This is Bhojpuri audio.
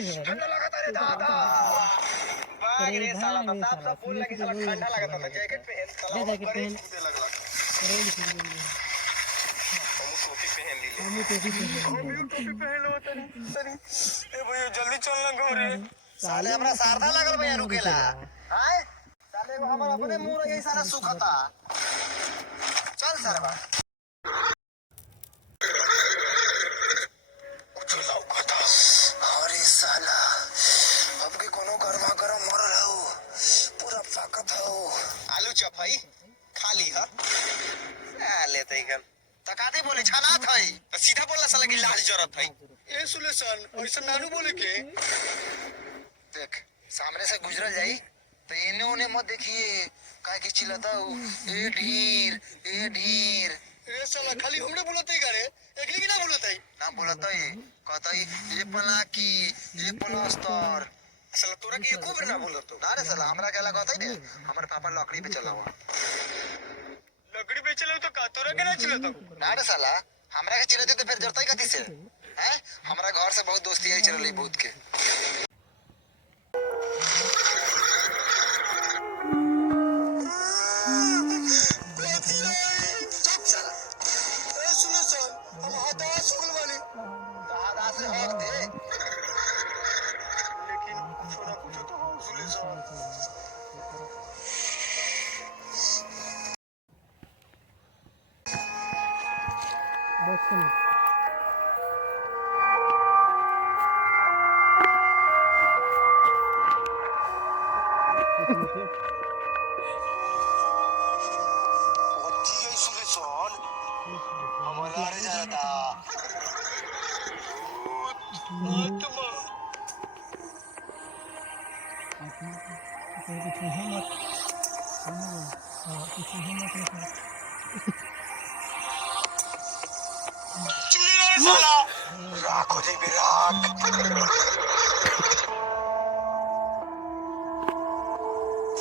ठंडा लगा था रे दादा भाग रे साला बताप सब बोल लगे साला ठंडा लगा था जैकेट पहन साला जैकेट पहन लगला टोपी पहन ली हम टोपी पहन लो तनी ए भैया जल्दी चल ना घरे साले हमरा सारधा लागल भैया रुकेला हाय साले को हमर अपने मुंह रे सारा सुखता चल सरवा अरे साला अब के कोनो गरमा गरम मरल हो पूरा फाकत हो आलू चप है खाली है लेते गन तकाते बोले छना थई तो सीधा बोलला साला की लाल जरूरत है ए सुलेशन ऐसा नानू बोले के देख सामने से गुजरल जाई तो इने उने मत देखिए काहे की चिल्लाता हो ए ढीर ए साला खाली हमरे बोलतई करे एकली की ना बोलतई ना बोलतई कहतई ए पलाकी ए प्लास्टर साला तोरा की एको बेर ना बोलतो ना रे साला हमरा के कहतई ने हमर पापा लकड़ी पे चलावा लकड़ी पे चलाओ तो का तोरा के ना चलतो ना रे साला हमरा के चिल्लाते तो फिर जरतई कथि से हैं हमरा घर से बहुत दोस्ती आई चलले बहुत के राख हो जाए राख